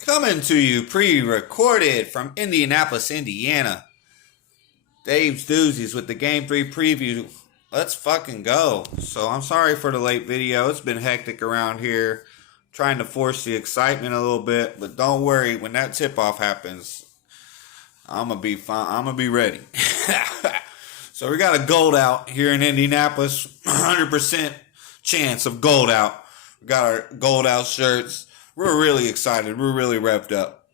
Coming to you pre-recorded from Indianapolis, Indiana. Dave's Doozies with the Game 3 preview. Let's fucking go. So I'm sorry for the late video. It's been hectic around here. Trying to force the excitement a little bit. But don't worry, when that tip-off happens, I'm going to be fine. I'm going to be ready. So we got a gold out here in Indianapolis. 100% chance of gold out. We got our gold out shirts. We're really excited. We're really revved up.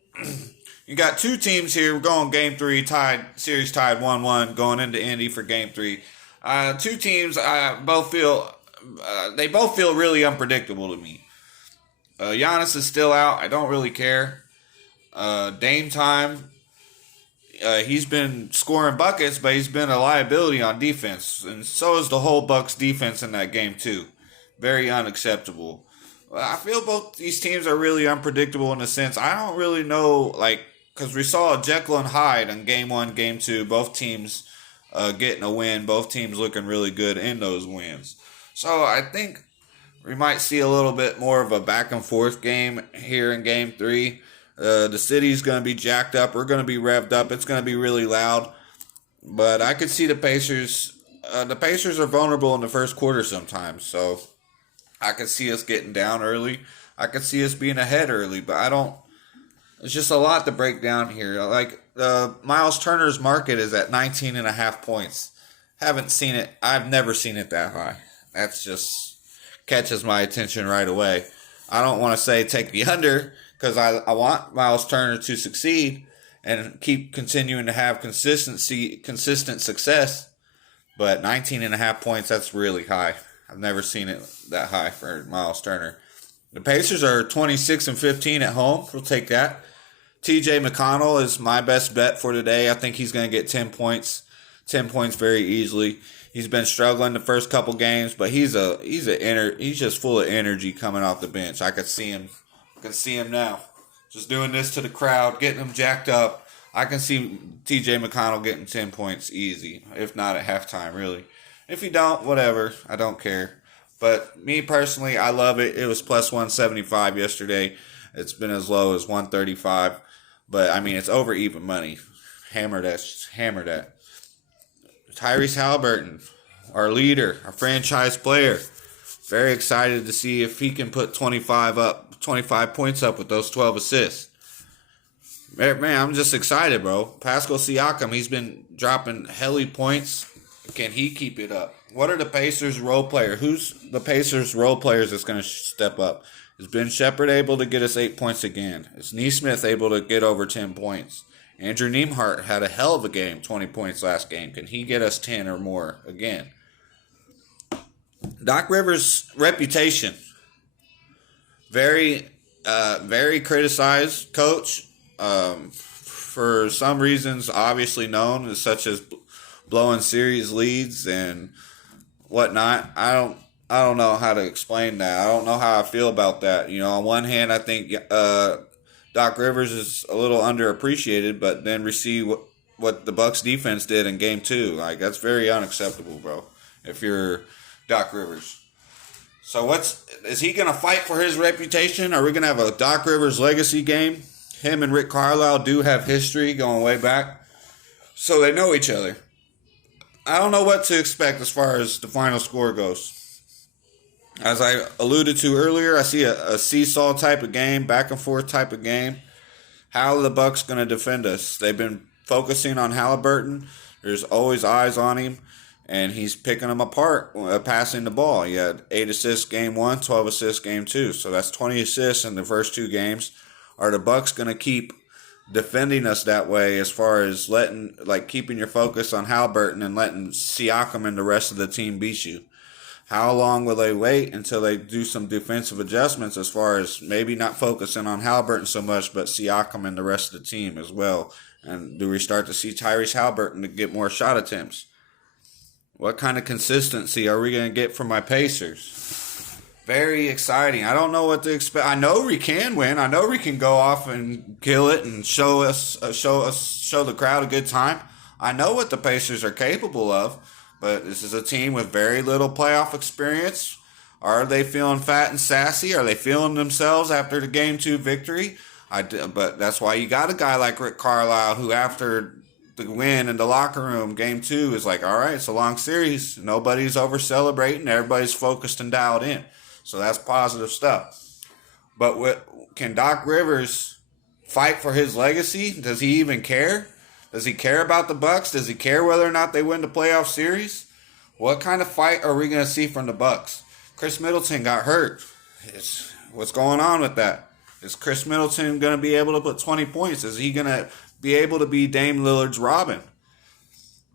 You got two teams here. We're going game 3, series tied 1-1, going into Indy for game 3. Two teams, both feel really unpredictable to me. Giannis is still out. I don't really care. Dame time. He's been scoring buckets, but he's been a liability on defense, and so is the whole Bucks defense in that game too. Very unacceptable. I feel both these teams are really unpredictable in a sense. I don't really know, because we saw Jekyll and Hyde in game 1, game 2, both teams getting a win, both teams looking really good in those wins. So I think we might see a little bit more of a back and forth game here in game 3. The city's going to be jacked up. We're going to be revved up. It's going to be really loud. But I could see the Pacers. The Pacers are vulnerable in the first quarter sometimes. So I could see us getting down early. I could see us being ahead early. But I don't. It's just a lot to break down here. Miles Turner's market is at 19.5 points. Haven't seen it. I've never seen it that high. That's just catches my attention right away. I don't want to say take the under, because I want Miles Turner to succeed and keep continuing to have consistent success. But 19.5 points, that's really high. I've never seen it that high for Miles Turner. The Pacers are 26-15 at home. We'll take that. TJ McConnell is my best bet for today. I think he's going to get 10 points. 10 points very easily. He's been struggling the first couple games, but he's just full of energy coming off the bench. I could see him. I can see him now. Just doing this to the crowd, getting them jacked up. I can see TJ McConnell getting 10 points easy, if not at halftime, really. If he don't, whatever. I don't care. But me personally, I love it. It was plus 175 yesterday. It's been as low as 135. But, I mean, it's over even money. Hammer that. Tyrese Halliburton, our leader, our franchise player. Very excited to see if he can put 25 points up with those 12 assists. Man, I'm just excited, bro. Pascal Siakam, he's been dropping helly points. Can he keep it up? What are the Pacers role players? Who's the Pacers role players that's going to step up? Is Ben Shepherd able to get us 8 points again? Is Nesmith able to get over 10 points? Andrew Nembhard had a hell of a game, 20 points last game. Can he get us 10 or more again? Doc Rivers' reputation. Very criticized coach. For some reasons, obviously known, such as blowing series leads and whatnot. I don't know how to explain that. I don't know how I feel about that. You know, on one hand, I think Doc Rivers is a little underappreciated, but then receive what the Bucks defense did in game 2. That's very unacceptable, bro. If you're Doc Rivers. So is he going to fight for his reputation? Are we going to have a Doc Rivers legacy game? Him and Rick Carlisle do have history going way back, so they know each other. I don't know what to expect as far as the final score goes. As I alluded to earlier, I see a seesaw type of game, back and forth type of game. How are the Bucks going to defend us? They've been focusing on Halliburton. There's always eyes on him, and he's picking them apart, passing the ball. He had 8 assists game 1, 12 assists game 2. So that's 20 assists in the first 2 games. Are the Bucks going to keep defending us that way as far as keeping your focus on Halliburton and letting Siakam and the rest of the team beat you? How long will they wait until they do some defensive adjustments as far as maybe not focusing on Halliburton so much, but Siakam and the rest of the team as well? And do we start to see Tyrese Halliburton to get more shot attempts? What kind of consistency are we going to get from my Pacers? Very exciting. I don't know what to expect. I know we can win. I know we can go off and kill it and show the crowd a good time. I know what the Pacers are capable of, but this is a team with very little playoff experience. Are they feeling fat and sassy? Are they feeling themselves after the game 2 victory? But that's why you got a guy like Rick Carlisle, who after the win in the locker room, game 2, is like, all right, it's a long series. Nobody's over celebrating. Everybody's focused and dialed in. So that's positive stuff. But can Doc Rivers fight for his legacy? Does he even care? Does he care about the Bucks? Does he care whether or not they win the playoff series? What kind of fight are we going to see from the Bucks? Chris Middleton got hurt. What's going on with that? Is Chris Middleton going to be able to put 20 points? Is he going to be able to be Dame Lillard's Robin?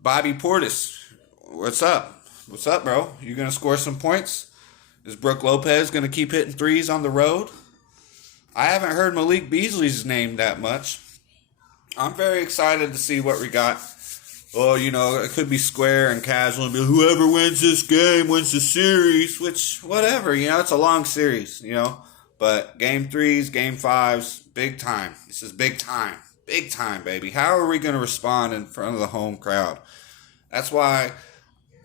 Bobby Portis, what's up? What's up, bro? You going to score some points? Is Brook Lopez going to keep hitting threes on the road? I haven't heard Malik Beasley's name that much. I'm very excited to see what we got. Well, it could be square and casual and be whoever wins this game wins the series, which, whatever, it's a long series, But game 3s, game 5s, big time. This is big time. Big time, baby. How are we going to respond in front of the home crowd? That's why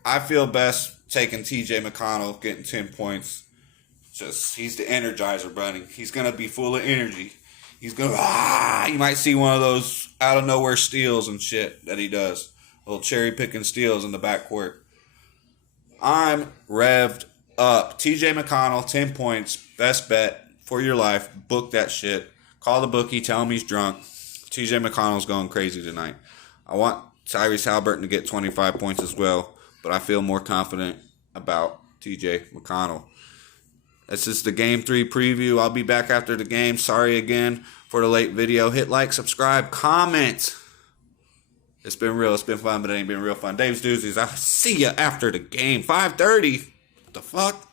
I feel best taking TJ McConnell, getting 10 points. He's the energizer bunny. He's going to be full of energy. He's going to, you might see one of those out of nowhere steals and shit that he does. Little cherry picking steals in the backcourt. I'm revved up. TJ McConnell, 10 points. Best bet for your life. Book that shit. Call the bookie. Tell him he's drunk. TJ McConnell's going crazy tonight. I want Tyrese Halliburton to get 25 points as well, but I feel more confident about TJ McConnell. This is the Game 3 preview. I'll be back after the game. Sorry again for the late video. Hit like, subscribe, comment. It's been real. It's been fun, but it ain't been real fun. Dave's Doozies. I'll see you after the game. 5:30. What the fuck?